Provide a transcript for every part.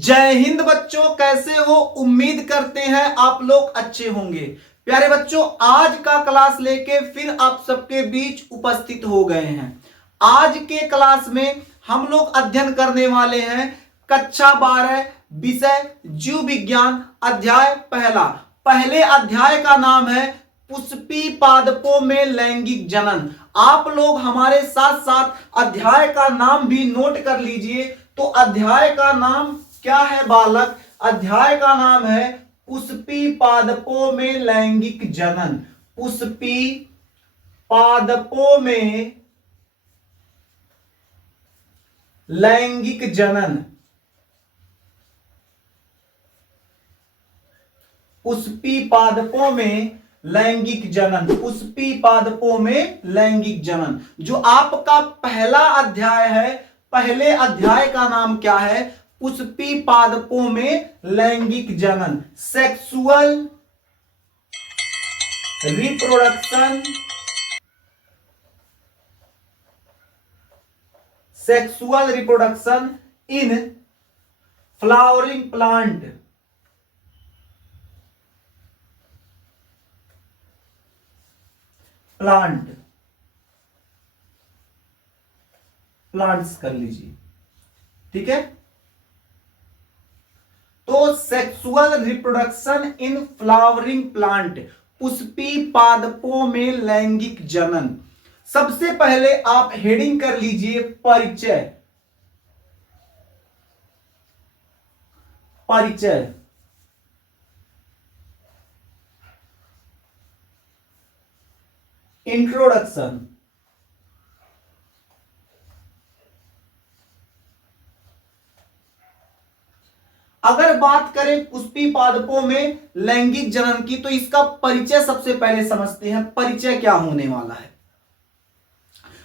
जय हिंद बच्चों, कैसे हो? उम्मीद करते हैं आप लोग अच्छे होंगे। प्यारे बच्चों, आज का क्लास लेके फिर आप सबके बीच उपस्थित हो गए हैं। आज के क्लास में हम लोग अध्ययन करने वाले हैं कक्षा 12 विषय जीव विज्ञान अध्याय पहला। पहले अध्याय का नाम है पुष्पी पादपों में लैंगिक जनन। आप लोग हमारे साथ साथ अध्याय का नाम भी नोट कर लीजिए। तो अध्याय का नाम क्या है बालक? अध्याय का नाम है पुष्पी पादपों में लैंगिक जनन। पुष्पी पादपों में लैंगिक जनन। पुष्पी पादपों में लैंगिक जनन। पुष्पी पादपों में लैंगिक जनन जो आपका पहला अध्याय है। पहले अध्याय का नाम क्या है? पुष्पी पादपों में लैंगिक जनन, sexual reproduction. Sexual reproduction in flowering plant. Plants कर लीजिए, ठीक है। तो sexual reproduction in flowering plant, Pushpi पादपों में लैंगिक जनन। सबसे पहले आप हेडिंग कर लीजिए परिचय। परिचय, इंट्रोडक्शन। अगर बात करें पुष्पी पादपों में लैंगिक जनन की, तो इसका परिचय सबसे पहले समझते हैं। परिचय क्या होने वाला है?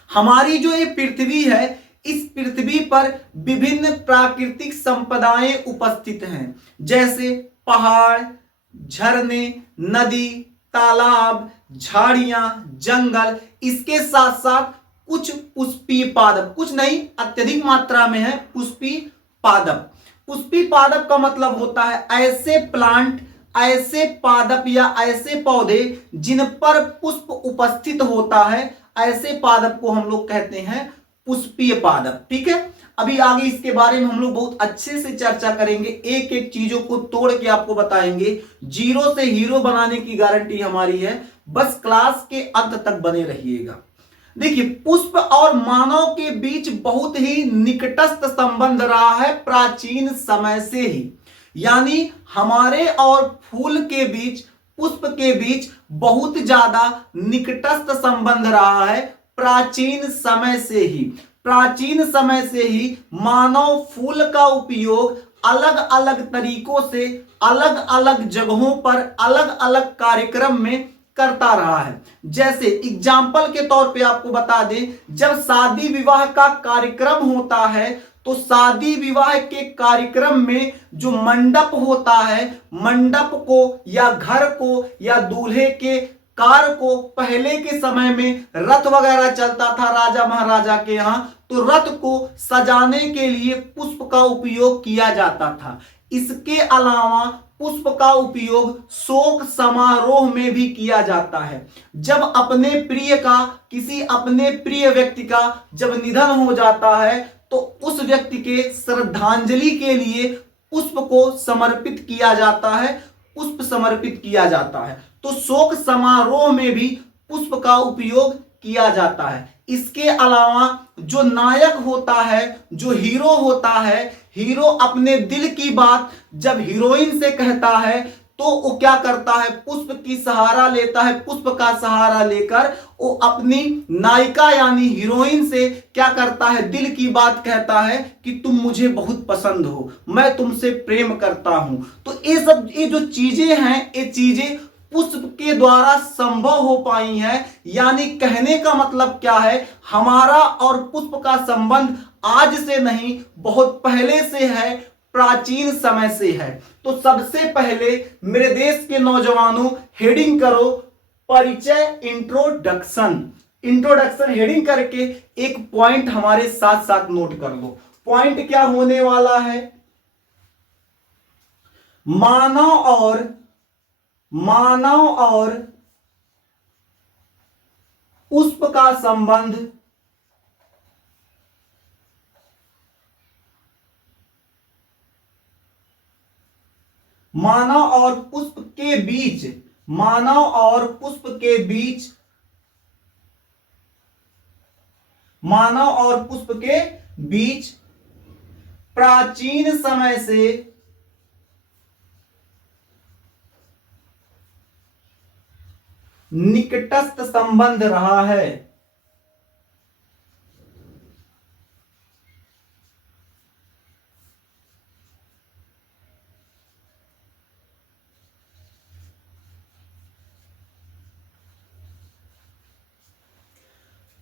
हमारी जो ये पृथ्वी है, इस पृथ्वी पर विभिन्न प्राकृतिक संपदाएं उपस्थित हैं, जैसे पहाड़, झरने, नदी, तालाब, झाड़ियां, जंगल। इसके साथ साथ कुछ पुष्पी पादप, कुछ नहीं अत्यधिक मात्रा में है पुष्पी पादप। पुष्पी पादप का मतलब होता है ऐसे प्लांट, ऐसे पादप या ऐसे पौधे जिन पर पुष्प उपस्थित होता है, ऐसे पादप को हम लोग कहते हैं पुष्पीय पादप। ठीक है, अभी आगे इसके बारे में हम लोग बहुत अच्छे से चर्चा करेंगे, एक एक चीजों को तोड़ के आपको बताएंगे। जीरो से हीरो बनाने की गारंटी हमारी है, बस क्लास के अंत तक बने रहिएगा। देखिए, पुष्प और मानव के बीच बहुत ही निकटस्थ संबंध रहा है प्राचीन समय से ही। यानी हमारे और फूल के बीच, पुष्प के बीच बहुत ज्यादा निकटस्थ संबंध रहा है प्राचीन समय से ही। प्राचीन समय से ही मानव फूल का उपयोग अलग अलग तरीकों से, अलग अलग जगहों पर, अलग अलग कार्यक्रम में करता रहा है। जैसे एग्जाम्पल के तौर पे आपको बता दें, जब शादी विवाह का कार्यक्रम होता है, तो शादी विवाह के कार्यक्रम में जो मंडप होता है, मंडप को या घर को या दूल्हे के कार को, पहले के समय में रथ वगैरह चलता था राजा महाराजा के यहां, तो रथ को सजाने के लिए पुष्प का उपयोग किया जाता था। इसके अलावा पुष्प का उपयोग शोक समारोह में भी किया जाता है। जब अपने प्रिय का, किसी अपने प्रिय व्यक्ति का जब निधन हो जाता है, तो उस व्यक्ति के श्रद्धांजलि के लिए पुष्प को समर्पित किया जाता है, पुष्प समर्पित किया जाता है। तो शोक समारोह में भी पुष्प का उपयोग किया जाता है। इसके अलावा जो नायक होता है, जो हीरो होता है, हीरो अपने दिल की बात जब हीरोइन से कहता है, तो वो क्या करता है? पुष्प की सहारा लेता है। पुष्प का सहारा लेकर वो अपनी नायिका यानी हीरोइन से क्या करता है? दिल की बात कहता है कि तुम मुझे बहुत पसंद हो, मैं तुमसे प्रेम करता हूं। तो ये जो चीजें हैं, ये चीजें पुष्प के द्वारा संभव हो पाई हैं। यानी कहने का मतलब क्या है? हमारा और पुष्प का संबंध आज से नहीं, बहुत पहले से है, प्राचीन समय से है। तो सबसे पहले मेरे देश के नौजवानों, हेडिंग करो परिचय, इंट्रोडक्शन। इंट्रोडक्शन हेडिंग करके एक पॉइंट हमारे साथ साथ नोट कर लो। पॉइंट क्या होने वाला है? मानव और पुष्प का संबंध मानव और पुष्प के बीच प्राचीन समय से निकटस्थ संबंध रहा है।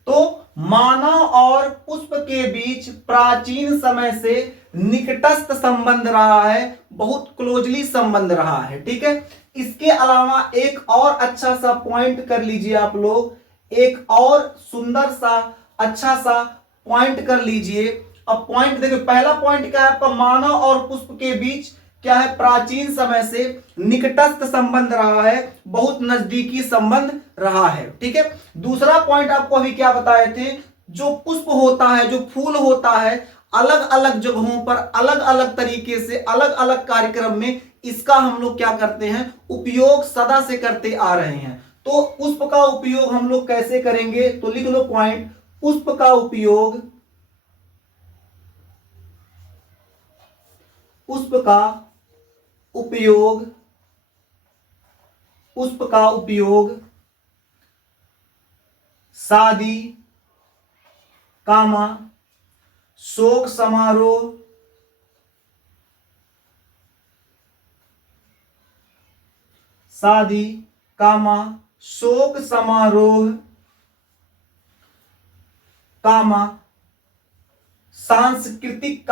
तो मानव और पुष्प के बीच प्राचीन समय से निकटस्थ संबंध रहा है, बहुत क्लोजली संबंध रहा है। ठीक है, इसके अलावा एक और अच्छा सा पॉइंट कर लीजिए आप लोग, एक और सुंदर सा अच्छा सा पॉइंट कर लीजिए। अब पॉइंट देखिए, पहला पॉइंट क्या है आपका, मानव और पुष्प के बीच क्या है, प्राचीन समय से निकटस्थ संबंध रहा है, बहुत नजदीकी संबंध रहा है। ठीक है, दूसरा पॉइंट आपको अभी क्या बताए थे, जो पुष्प होता है, जो फूल होता है, अलग अलग जगहों पर अलग अलग तरीके से अलग अलग कार्यक्रम में इसका हम लोग क्या करते हैं, उपयोग सदा से करते आ रहे हैं। तो पुष्प का उपयोग हम लोग कैसे करेंगे, तो लिख लो पॉइंट, पुष्प का उपयोग शादी कामा शोक समारोह कामा सांस्कृतिक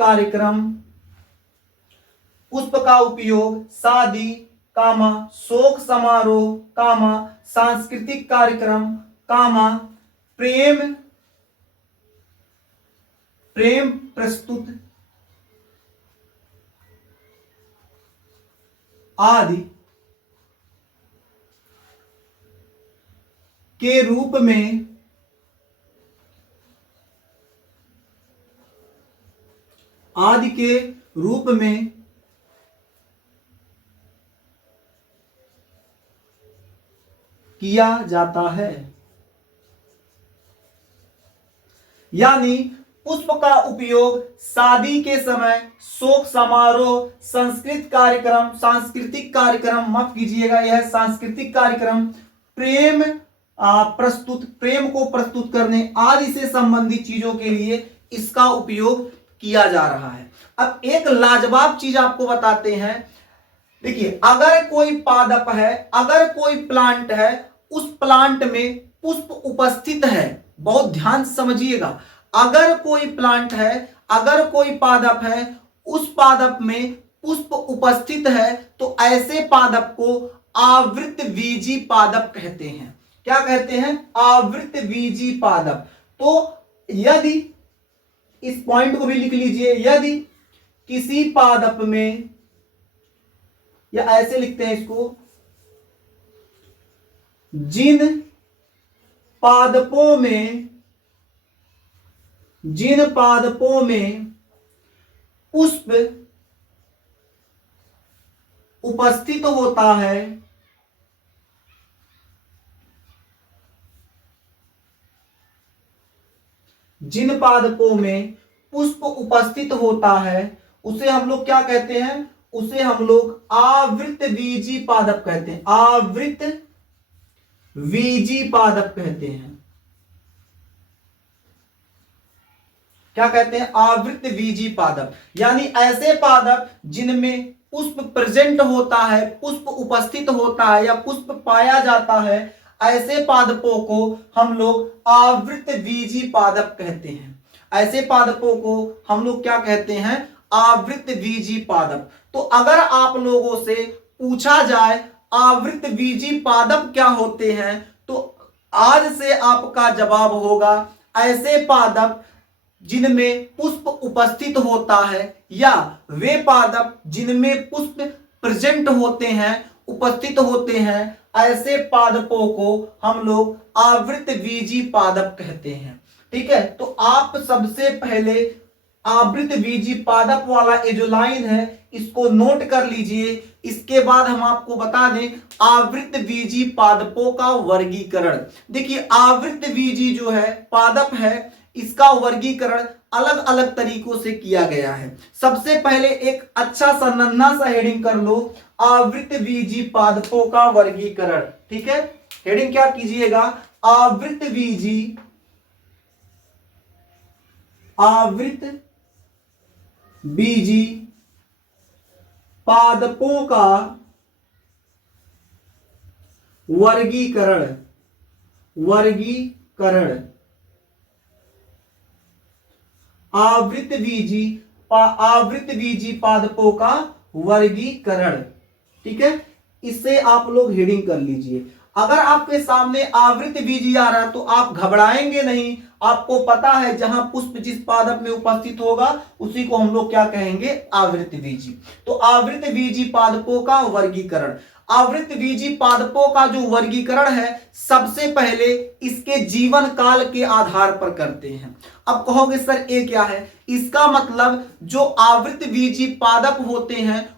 कार्यक्रम पुष्प का उपयोग शादी कामा शोक समारोह कामा सांस्कृतिक कार्यक्रम कामा प्रेम प्रस्तुत आदि के रूप में किया जाता है। यानी पुष्प का उपयोग शादी के समय, शोक समारोह, सांस्कृतिक कार्यक्रम, माफ कीजिएगा यह सांस्कृतिक कार्यक्रम, प्रेम प्रेम को प्रस्तुत करने आदि से संबंधित चीजों के लिए इसका उपयोग किया जा रहा है। अब एक लाजवाब चीज आपको बताते हैं, देखिए, अगर कोई पादप है, अगर कोई प्लांट है, उस प्लांट में पुष्प उपस्थित है, बहुत ध्यान से समझिएगा, अगर कोई प्लांट है, अगर कोई पादप है, उस पादप में पुष्प उपस्थित है, तो ऐसे पादप को आवृतबीजी पादप कहते हैं। क्या कहते हैं, आवृतबीजी पादप। तो यदि, इस पॉइंट को भी लिख लीजिए, यदि किसी पादप में, या ऐसे लिखते हैं इसको, जिन पादपों में पुष्प उपस्थित होता है, जिन पादपों में पुष्प उपस्थित होता है, उसे हम लोग क्या कहते हैं, उसे हम लोग आवृतबीजी पादप कहते हैं, आवृतबीजी पादप कहते हैं। क्या कहते हैं, आवृतबीजी पादप। यानी ऐसे पादप जिनमें पुष्प प्रेजेंट होता है, पुष्प उपस्थित होता है या पुष्प पाया जाता है, ऐसे पादपों को हम लोग आवृतबीजी पादप कहते हैं। ऐसे पादपों को हम लोग क्या कहते हैं, आवृतबीजी पादप। तो अगर आप लोगों से पूछा जाए आवृतबीजी पादप क्या होते हैं? तो आज से आपका जवाब होगा ऐसे पादप जिनमें पुष्प उपस्थित होता है, या वे पादप जिनमें पुष्प प्रेजेंट होते हैं, उपस्थित होते हैं, ऐसे पादपों को हम लोग आवृतबीजी पादप कहते हैं। ठीक है, तो आप सबसे पहले आवृतबीजी पादप वाला ये जो लाइन है इसको नोट कर लीजिए। इसके बाद हम आपको बता दें आवृतबीजी पादपों का वर्गीकरण। देखिए आवृतबीजी जो है पादप है, इसका वर्गीकरण अलग अलग तरीकों से किया गया है। सबसे पहले एक अच्छा सा नन्हा सा हेडिंग कर लो, आवृतबीजी पादपों का वर्गीकरण। ठीक है, हेडिंग क्या कीजिएगा, आवृतबीजी पादपों का वर्गीकरण। आवृतबीजी पादपों का वर्गीकरण। ठीक है, इससे आप लोग हेडिंग कर लीजिए। अगर आपके सामने आवृतबीजी आ रहा है तो आप घबराएंगे नहीं। आपको पता है जहां पुष्प जिस पादप में उपस्थित होगा उसी को हम लोग क्या कहेंगे, आवृतबीजी। तो आवृतबीजी पादपों का वर्गीकरण। आवृतबीजी पादपों का जो वर्गीकरण है सबसे पहले इसके जीवन काल के आधार पर करते हैं। अब कहोगे सर ये क्या है? इसका मतलब जो आवृतबीजी पादप होते हैं,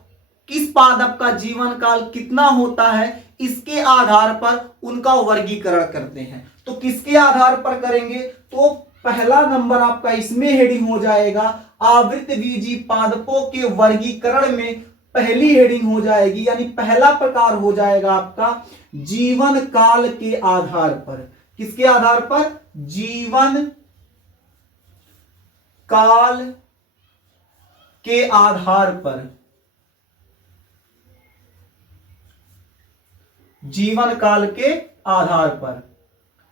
किस पादप का जीवन काल कितना होता है, इसके आधार पर उनका वर्गीकरण करते हैं। तो किसके आधार पर करेंगे? तो पहला नंबर आपका इसमें हेडिंग हो जाएगा, आवृतबीजी पादपों के वर्गीकरण में पहली हेडिंग हो जाएगी, यानी पहला प्रकार हो जाएगा आपका जीवन काल के आधार पर। किसके आधार पर? जीवन काल के आधार पर। जीवन काल के आधार पर।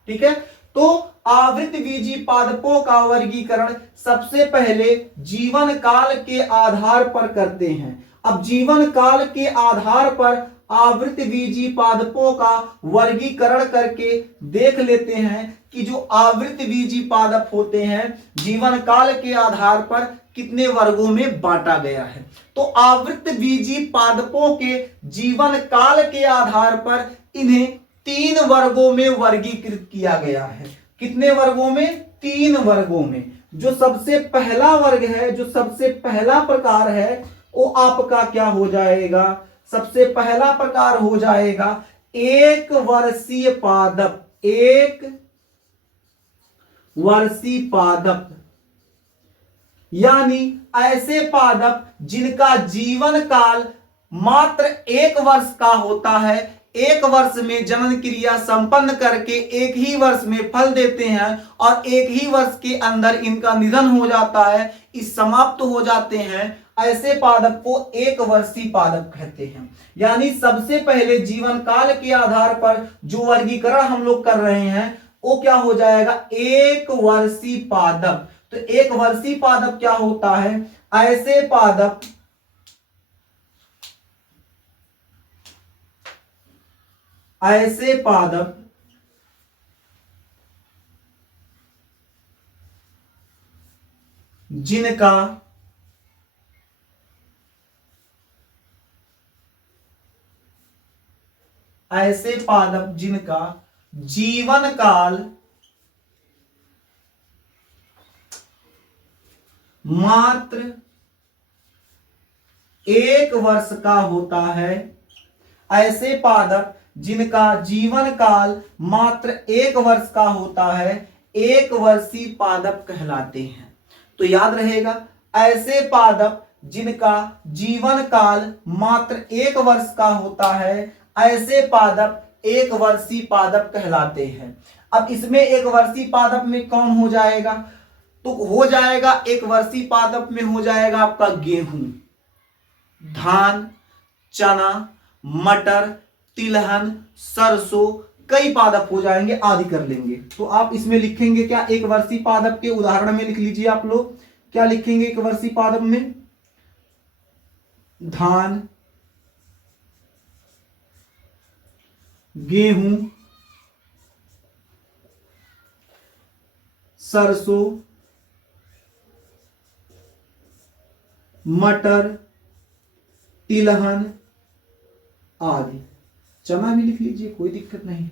ठीक है, तो आवृतबीजी पादपों का वर्गीकरण सबसे पहले जीवन काल के आधार पर करते हैं। अब जीवन काल के आधार पर आवृतबीजी पादपों का वर्गीकरण करके देख लेते हैं कि जो आवृतबीजी पादप होते हैं जीवन काल के आधार पर कितने वर्गों में बांटा गया है। तो आवृतबीजी पादपों के जीवन काल के आधार पर इन्हें 3 वर्गों में वर्गीकृत किया गया है। कितने वर्गों में? 3 वर्गों में। जो सबसे पहला वर्ग है, जो सबसे पहला प्रकार है, वो आपका क्या हो जाएगा? सबसे पहला प्रकार हो जाएगा एक वर्षीय पादप। एक वर्षीय पादप यानी ऐसे पादप जिनका जीवन काल मात्र 1 वर्ष का होता है। 1 वर्ष में जनन क्रिया संपन्न करके 1 ही वर्ष में फल देते हैं और 1 ही वर्ष के अंदर इनका निधन हो जाता है, इस समाप्त हो जाते हैं। ऐसे पादप को 1 वर्षीय पादप कहते हैं। यानी सबसे पहले जीवन काल के आधार पर जो वर्गीकरण हम लोग कर रहे हैं वो क्या हो जाएगा? 1 वर्षीय पादप। तो 1 वर्षीय पादप क्या होता है? ऐसे पादप जिनका जीवन काल मात्र 1 वर्ष का होता है। ऐसे पादप जिनका जीवन काल मात्र 1 वर्ष का होता है 1 वर्षीय पादप कहलाते हैं। तो याद रहेगा, ऐसे पादप जिनका जीवन काल मात्र 1 वर्ष का होता है ऐसे पादप 1 वर्षीय पादप कहलाते हैं। अब इसमें 1 वर्षीय पादप में कौन हो जाएगा? तो हो जाएगा 1 वर्षीय पादप में हो जाएगा आपका गेहूं, धान, चना, मटर, तिलहन, सरसों, कई पादप हो जाएंगे, आदि कर लेंगे। तो आप इसमें लिखेंगे क्या? 1 वर्षीय पादप के उदाहरण में लिख लीजिए आप लोग। क्या लिखेंगे 1 वर्षीय पादप में? धान, गेहूं, सरसों, मटर, तिलहन आदि। चना भी लिख लीजिए, कोई दिक्कत नहीं।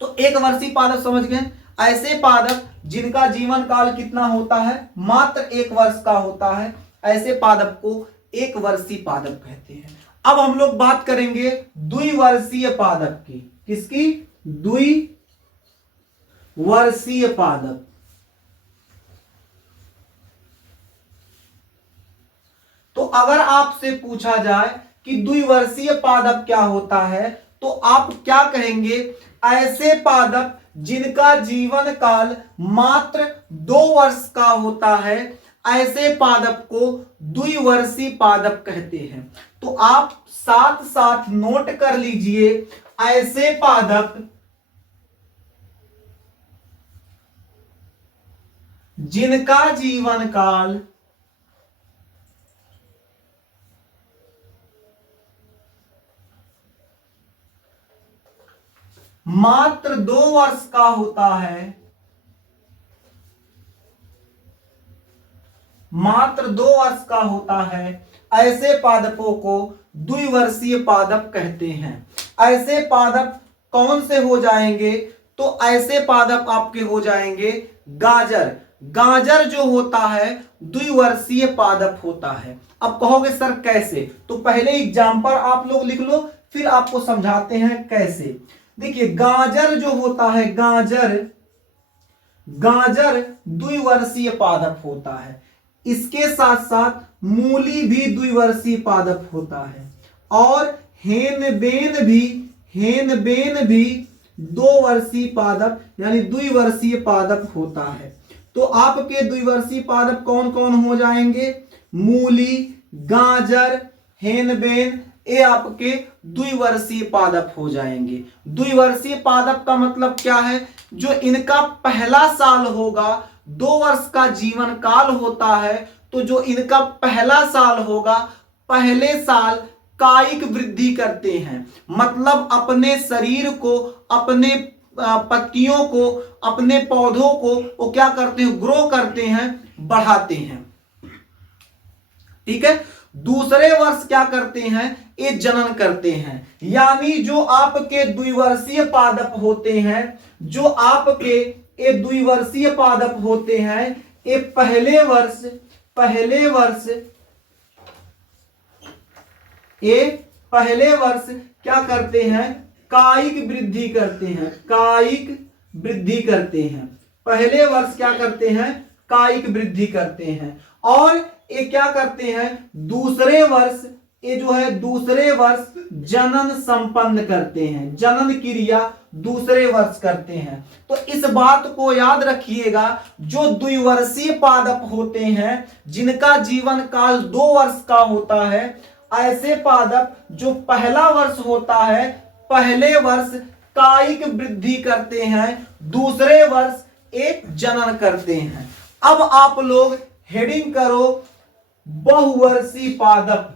तो एक वर्षीय पादप समझ गए। ऐसे पादप जिनका जीवन काल कितना होता है, मात्र 1 वर्ष का होता है, ऐसे पादप को एक वर्षीय पादप कहते हैं। अब हम लोग बात करेंगे द्विवर्षीय पादप की। किसकी? द्विवर्षीय पादप। तो अगर आपसे पूछा जाए कि द्विवर्षीय पादप क्या होता है, तो आप क्या कहेंगे? ऐसे पादप जिनका जीवन काल मात्र 2 वर्ष का होता है, ऐसे पादप को द्विवर्षीय पादप कहते हैं। तो आप साथ साथ नोट कर लीजिए, ऐसे पादप जिनका जीवन काल मात्र 2 वर्ष का होता है, मात्र 2 वर्ष का होता है, ऐसे पादपों को द्विवर्षीय पादप कहते हैं। ऐसे पादप कौन से हो जाएंगे? तो ऐसे पादप आपके हो जाएंगे गाजर। गाजर जो होता है द्विवर्षीय पादप होता है। अब कहोगे सर कैसे? तो पहले एग्जांपल आप लोग लिख लो, फिर आपको समझाते हैं कैसे। देखिए गाजर जो होता है, गाजर द्विवर्षीय पादप होता है। इसके साथ साथ मूली भी द्विवर्षीय पादप होता है, और हेनबेन भी 2 वर्षीय पादप यानी द्विवर्षीय पादप होता है। तो आपके द्विवर्षीय पादप कौन कौन हो जाएंगे? मूली, गाजर, हेनबेन, ये आपके द्विवर्षीय पादप हो जाएंगे। द्विवर्षीय पादप का मतलब क्या है? जो इनका पहला साल होगा, 2 वर्ष का जीवन काल होता है, तो जो इनका पहला साल होगा, पहले साल कायिक वृद्धि करते हैं, मतलब अपने शरीर को, अपने पत्तियों को, अपने पौधों को वो क्या करते हैं? ग्रो करते हैं, बढ़ाते हैं। ठीक है। दूसरे वर्ष क्या करते हैं? ये जनन करते हैं। यानी जो आपके द्विवर्षीय पादप होते हैं, जो आपके ये द्विवर्षीय पादप होते हैं, ये पहले वर्ष क्या करते हैं? कायिक वृद्धि करते हैं, कायिक वृद्धि करते हैं। पहले वर्ष क्या करते हैं? कायिक वृद्धि करते हैं। और ये क्या करते हैं? दूसरे वर्ष, ये जो है दूसरे वर्ष जनन संपन्न करते हैं, जनन क्रिया दूसरे वर्ष करते हैं। तो इस बात को याद रखिएगा, जो द्विवर्षीय पादप होते हैं जिनका जीवन काल 2 वर्ष का होता है, ऐसे पादप जो पहला वर्ष होता है, पहले वर्ष कायिक वृद्धि करते हैं, दूसरे वर्ष एक जनन करते हैं। अब आप लोग हेडिंग करो बहुवर्षीय पादप,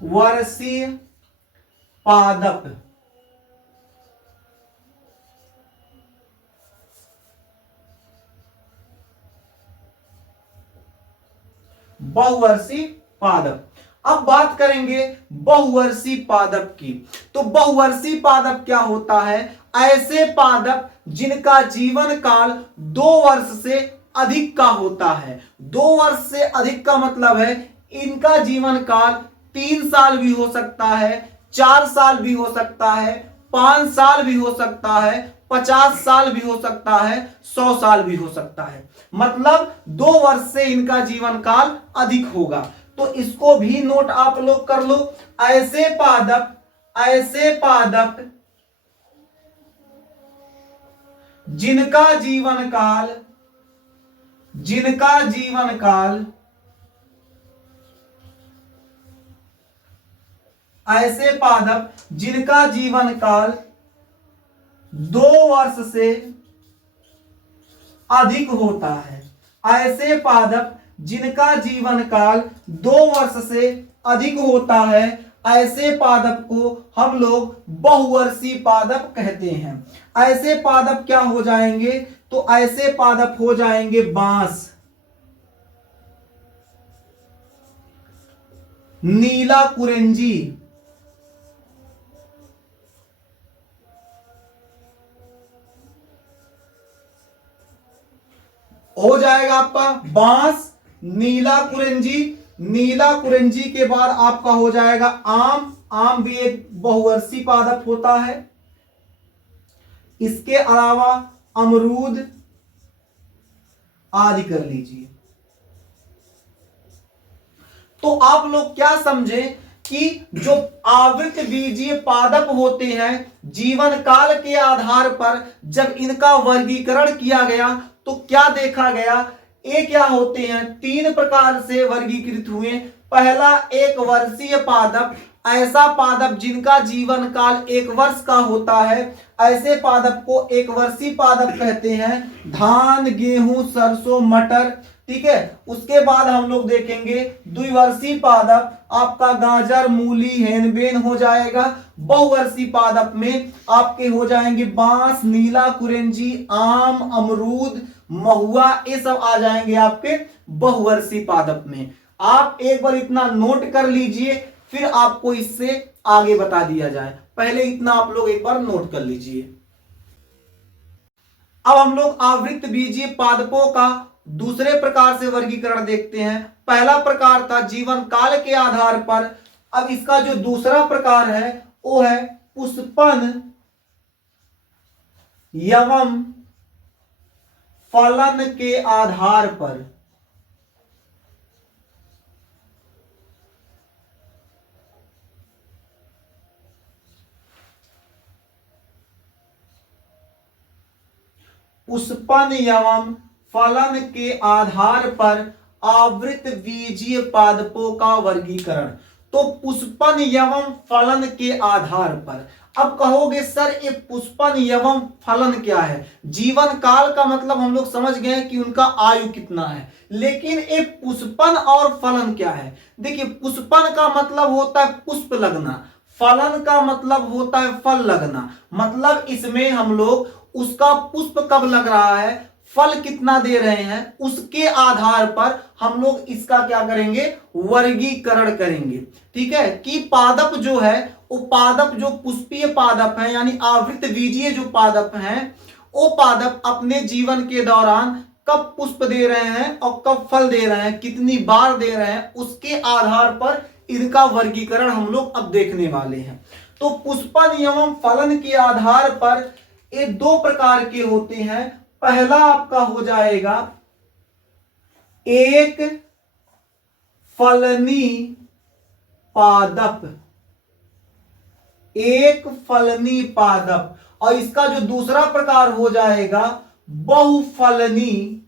बहुवर्षीय पादप। बहुवर्षीय पादप। अब बात करेंगे बहुवर्षीय पादप की। तो बहुवर्षीय पादप क्या होता है? ऐसे पादप जिनका जीवन काल 2 वर्ष से अधिक का होता है। 2 वर्ष से अधिक का मतलब है इनका जीवन काल 3 साल भी हो सकता है, 4 साल भी हो सकता है, 5 साल भी हो सकता है, 50 साल भी हो सकता है, 100 साल भी हो सकता है। मतलब 2 वर्ष से इनका जीवन काल अधिक होगा। तो इसको भी नोट आप लोग कर लो। ऐसे पादप जिनका जीवन काल ऐसे पादप जिनका जीवन काल 2 वर्ष से अधिक होता है। ऐसे पादप जिनका जीवन काल 2 वर्ष से अधिक होता है, ऐसे पादप को हम लोग बहुवर्षीय पादप कहते हैं। ऐसे पादप क्या हो जाएंगे, तो ऐसे पादप हो जाएंगे बांस, नीला कुरेंजी, हो जाएगा आपका बांस, नीला कुरेंजी। नीला कुरेंजी के बाद आपका हो जाएगा आम। आम भी एक बहुवर्षीय पादप होता है। इसके अलावा अमरूद आदि कर लीजिए। तो आप लोग क्या समझे कि जो आवृत बीजीय पादप होते हैं, जीवन काल के आधार पर जब इनका वर्गीकरण किया गया तो क्या देखा गया, ये क्या होते हैं, 3 प्रकार से वर्गीकृत हुए। पहला, एक वर्षीय पादप, ऐसा पादप जिनका जीवन काल 1 वर्ष का होता है, ऐसे पादप को एक वर्षीय पादप कहते हैं। धान, गेहूं, सरसों, मटर, ठीक है। उसके बाद हम लोग देखेंगे द्विवर्षीय पादप, आपका गाजर, मूली, हेनबेन हो जाएगा। बहुवर्षीय पादप में आपके हो जाएंगे बांस, नीला कुरेंजी, आम, अमरूद, महुआ, ये सब आ जाएंगे आपके बहुवर्षीय पादप में। आप एक बार इतना नोट कर लीजिए, फिर आपको इससे आगे बता दिया जाए। पहले इतना आप लोग एक बार नोट कर लीजिए। अब हम लोग आवृत बीजीय पादपों का दूसरे प्रकार से वर्गीकरण देखते हैं। पहला प्रकार था जीवन काल के आधार पर। अब इसका जो दूसरा प्रकार है वो है पुष्पन एवं फलन के आधार पर। पुष्पन एवं फलन के आधार पर आवृत बीजीय पादपों का वर्गीकरण। तो पुष्पन एवं फलन के आधार पर। अब कहोगे सर ये पुष्पन एवं फलन क्या है? जीवन काल का मतलब हम लोग समझ गए कि उनका आयु कितना है, लेकिन ये पुष्पन और फलन क्या है? देखिए, पुष्पन का मतलब होता है पुष्प लगना, फलन का मतलब होता है फल लगना। मतलब इसमें हम लोग उसका पुष्प कब लग रहा है, फल कितना दे रहे हैं, उसके आधार पर हम लोग इसका क्या करेंगे, वर्गीकरण करेंगे। ठीक है, कि पादप जो है वो पादप जो पुष्पीय पादप है यानी आवृत बीजीय जो पादप हैं, वो पादप अपने जीवन के दौरान कब पुष्प दे रहे हैं और कब फल दे रहे हैं, कितनी बार दे रहे हैं, उसके आधार पर इनका वर्गीकरण हम लोग अब देखने वाले हैं। तो पुष्पन एवं फलन के आधार पर ये 2 प्रकार के होते हैं। पहला आपका हो जाएगा एक फलनी पादप, एक फलनी पादप, और इसका जो दूसरा प्रकार हो जाएगा बहुफलनी,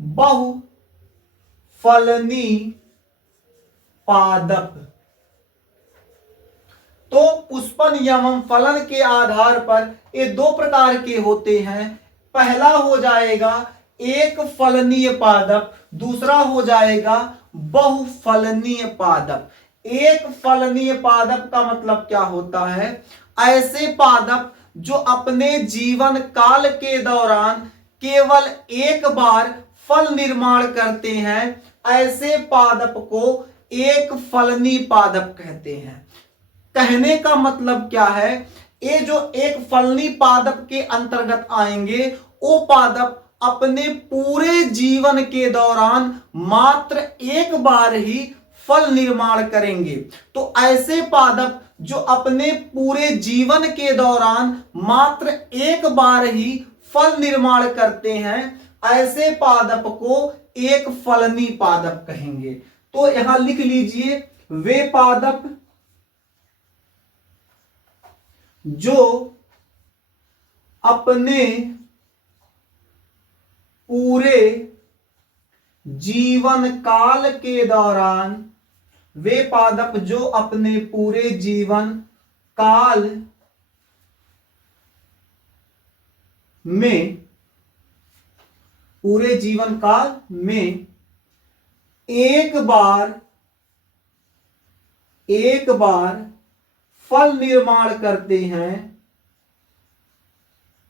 बहुफलनी पादप। तो पुष्पन एवं फलन के आधार पर ये 2 प्रकार के होते हैं। पहला हो जाएगा एक फलनीय पादप, दूसरा हो जाएगा बहुफलनीय पादप। एक फलनीय पादप का मतलब क्या होता है? ऐसे पादप जो अपने जीवन काल के दौरान केवल एक बार फल निर्माण करते हैं, ऐसे पादप को एक फलनी पादप कहते हैं। कहने का मतलब क्या है, ये जो एक फलनी पादप के अंतर्गत आएंगे, वो पादप अपने पूरे जीवन के दौरान मात्र एक बार ही फल निर्माण करेंगे। तो ऐसे पादप जो अपने पूरे जीवन के दौरान मात्र एक बार ही फल निर्माण करते हैं, ऐसे पादप को एक फलनी पादप कहेंगे। तो यहां लिख लीजिए, वे पादप जो अपने पूरे जीवन काल के दौरान, वे पादप जो अपने पूरे जीवन काल में, पूरे जीवन काल में एक बार एक बार फल निर्माण करते हैं,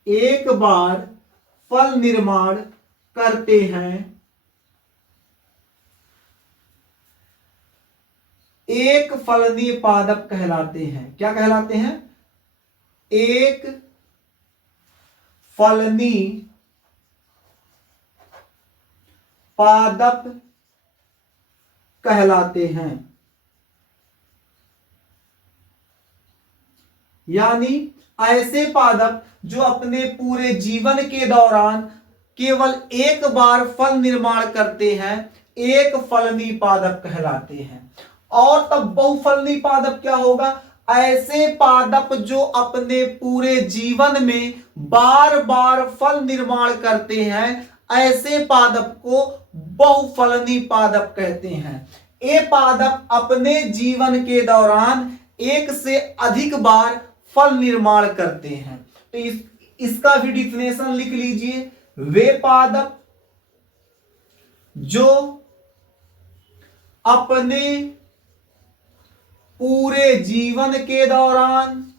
एक बार फल निर्माण करते हैं, एक फलनी पादप कहलाते हैं। क्या कहलाते हैं? एक फलनी पादप कहलाते हैं। यानी ऐसे पादप जो अपने पूरे जीवन के दौरान केवल एक बार फल निर्माण करते हैं, एक फलनी पादप कहलाते हैं। और तब बहुफलनी पादप क्या होगा? ऐसे पादप जो अपने पूरे जीवन में बार बार फल निर्माण करते हैं, ऐसे पादप को बहुफलनी पादप कहते हैं। ये पादप अपने जीवन के दौरान एक से अधिक बार फल निर्माण करते हैं। तो इसका भी डिफिनेशन लिख लीजिए। वे पादप जो अपने पूरे जीवन के दौरान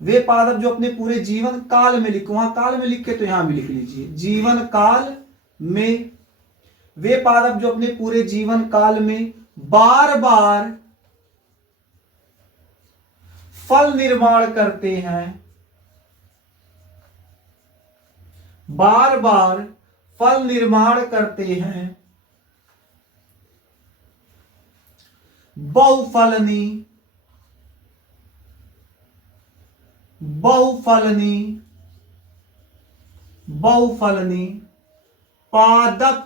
वे पादप जो अपने पूरे जीवन काल में लिखो, वहां काल में लिखे तो यहां भी लिख लीजिए, जीवन काल में वे पादप जो अपने पूरे जीवन काल में बार बार फल निर्माण करते हैं, बार बार फल निर्माण करते हैं, बहुफलनी बहुफलनी बहुफलनी पादप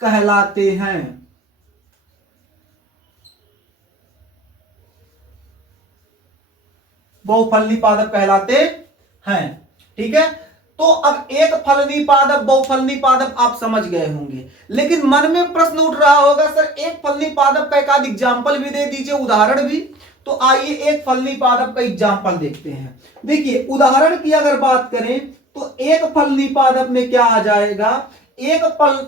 कहलाते हैं। बहुफलनी पादप कहलाते हैं। ठीक है, तो अब एक फलनी पादप बहुफलनी पादप आप समझ गए होंगे, लेकिन मन में प्रश्न उठ रहा होगा, सर एक फलनी पादप का एक आध एग्जाम्पल भी दे दीजिए, उदाहरण भी। तो आइए एक फलनी पादप का एग्जाम्पल देखते हैं। देखिए, उदाहरण की अगर बात करें तो एक फलनी पादप में क्या आ जाएगा? एक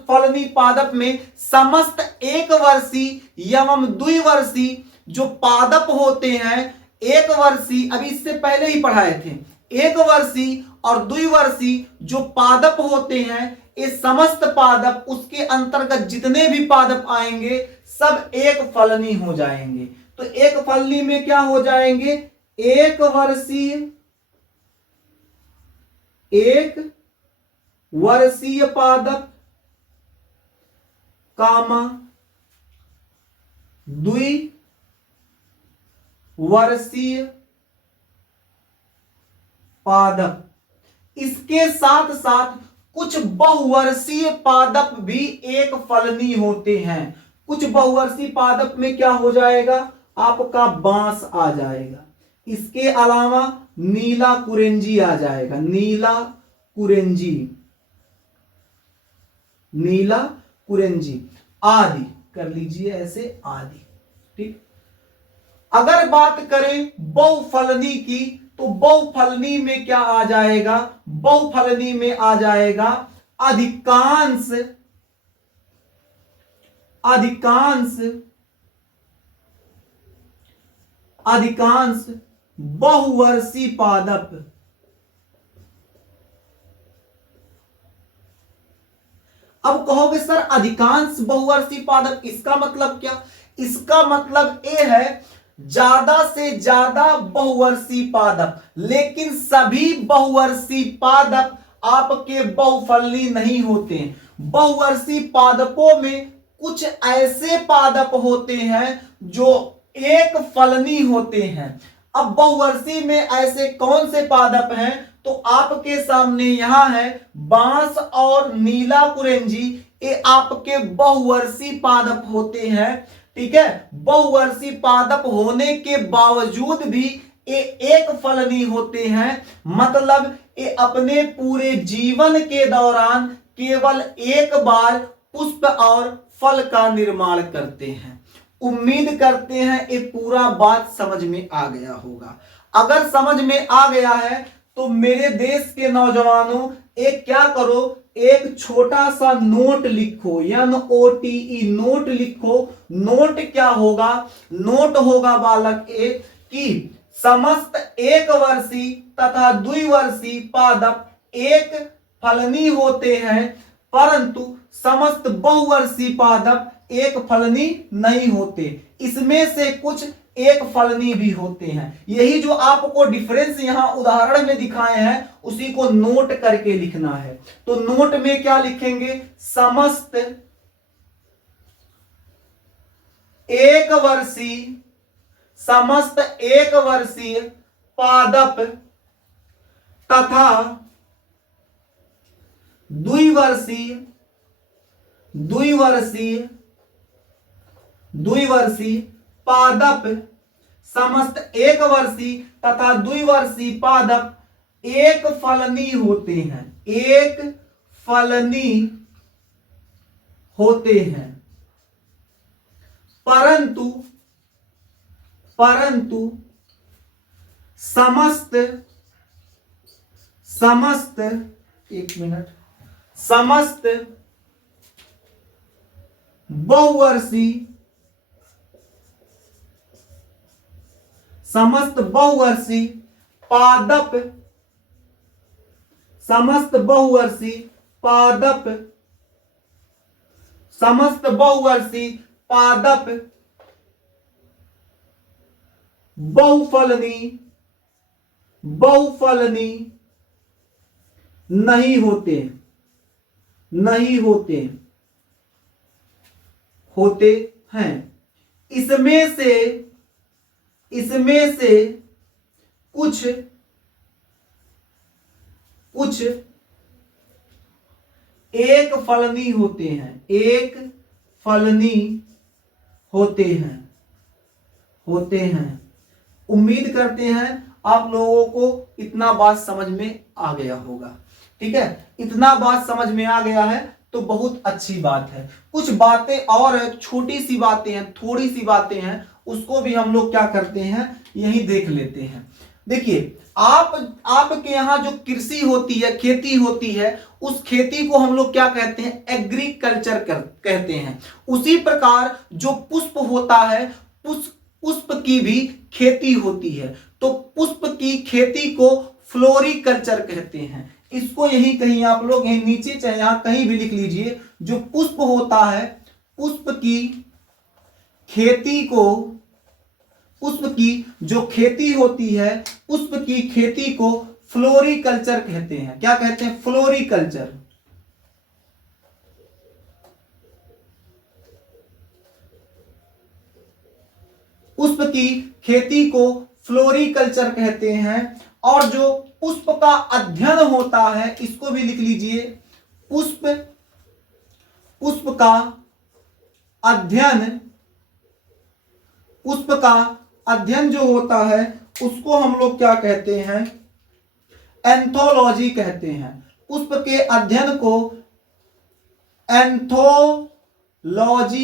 फलनी पादप में समस्त एक वर्षीय एवं द्विवर्षीय जो पादप होते हैं, एक वर्षीय अभी इससे पहले ही पढ़ाए थे, एक वर्षीय और द्विवर्षीय जो पादप होते हैं, ये समस्त पादप, उसके अंतर्गत जितने भी पादप आएंगे सब एक फलनी हो जाएंगे। तो एक फलनी में क्या हो जाएंगे? एक वर्षीय पादप कामा द्विवर्षीय पादप। इसके साथ साथ कुछ बहुवर्षीय पादप भी एक फलनी होते हैं। कुछ बहुवर्षीय पादप में क्या हो जाएगा? आपका बांस आ जाएगा। इसके अलावा नीला कुरेंजी आ जाएगा, नीला कुरेंजी आदि कर लीजिए, ऐसे आदि। ठीक, अगर बात करें बहुफलनी की, तो बहुफलनी में क्या आ जाएगा? बहुफलनी में आ जाएगा अधिकांश बहुवर्षीय पादप। अब कहोगे सर अधिकांश बहुवर्षीय पादप, इसका मतलब क्या? इसका मतलब ये है ज्यादा से ज्यादा बहुवर्षीय पादप, लेकिन सभी बहुवर्षीय पादप आपके बहुफलनी नहीं होते। बहुवर्षीय पादपों में कुछ ऐसे पादप होते हैं जो एक फलनी होते हैं। अब बहुवर्षीय में ऐसे कौन से पादप हैं? तो आपके सामने यहां है बांस और नीला कुरेंजी, ये आपके बहुवर्षीय पादप होते हैं। ठीक है, बहुवर्षीय पादप होने के बावजूद भी ये एक फलनी होते हैं। मतलब ये अपने पूरे जीवन के दौरान केवल एक बार पुष्प और फल का निर्माण करते हैं। उम्मीद करते हैं ये पूरा बात समझ में आ गया होगा। अगर समझ में आ गया है तो मेरे देश के नौजवानों एक क्या करो, एक छोटा सा नोट लिखो, NOTE नोट लिखो। नोट क्या होगा, नोट होगा बालक एक कि समस्त एक वर्षीय तथा द्विवर्षीय पादप एक फलनी होते हैं, परंतु समस्त बहुवर्षीय पादप एक फलनी नहीं होते, इसमें से कुछ एक फलनी भी होते हैं। यही जो आपको डिफरेंस यहां उदाहरण में दिखाए हैं उसी को नोट करके लिखना है। तो नोट में क्या लिखेंगे, समस्त एक वर्षीय पादप तथा द्विवर्षीय पादप, समस्त एक वर्षीय तथा द्विवर्षीय पादप एक फलनी होते हैं, एक फलनी होते हैं, परंतु समस्त बहुवर्षीय पादप बहुफलनी नहीं होते हैं। इसमें से कुछ एक फलनी होते हैं। उम्मीद करते हैं आप लोगों को इतना बात समझ में आ गया होगा। ठीक है, इतना बात समझ में आ गया है तो बहुत अच्छी बात है। कुछ बातें और छोटी सी बातें हैं, थोड़ी सी बातें हैं, उसको भी हम लोग क्या करते हैं, यही देख लेते हैं। देखिए, आपके यहाँ जो कृषि होती है, खेती होती है, उस खेती को हम लोग क्या कहते हैं, एग्रीकल्चर कहते हैं। उसी प्रकार जो पुष्प होता है, पुष्प की भी खेती होती है, तो पुष्प की खेती को फ्लोरिकल्चर कहते हैं। इसको यही कहीं आप लोग यहीं नीचे चाहे यहां कहीं भी लिख लीजिए। जो पुष्प होता है, पुष्प की जो खेती होती है, पुष्प की खेती को फ्लोरिकल्चर कहते हैं। क्या कहते हैं, फ्लोरिकल्चर। पुष्प की खेती को फ्लोरिकल्चर कहते हैं। और जो पुष्प का अध्ययन होता है, इसको भी लिख लीजिए, पुष्प का अध्ययन जो होता है उसको हम लोग क्या कहते हैं, एंथोलॉजी कहते हैं। पुष्प के अध्ययन को एंथोलॉजी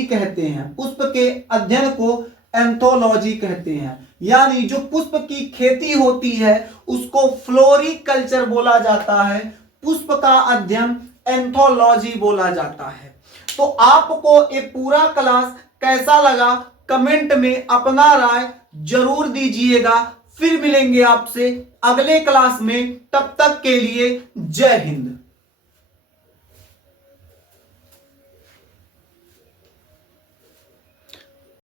कहते हैं। पुष्प के अध्ययन को एंथोलॉजी कहते हैं। यानी जो पुष्प की खेती होती है उसको फ्लोरिकल्चर बोला जाता है, पुष्प का अध्ययन एंथोलॉजी बोला जाता है। तो आपको ये पूरा क्लास कैसा लगा, कमेंट में अपना राय जरूर दीजिएगा। फिर मिलेंगे आपसे अगले क्लास में, तब तक के लिए जय हिंद।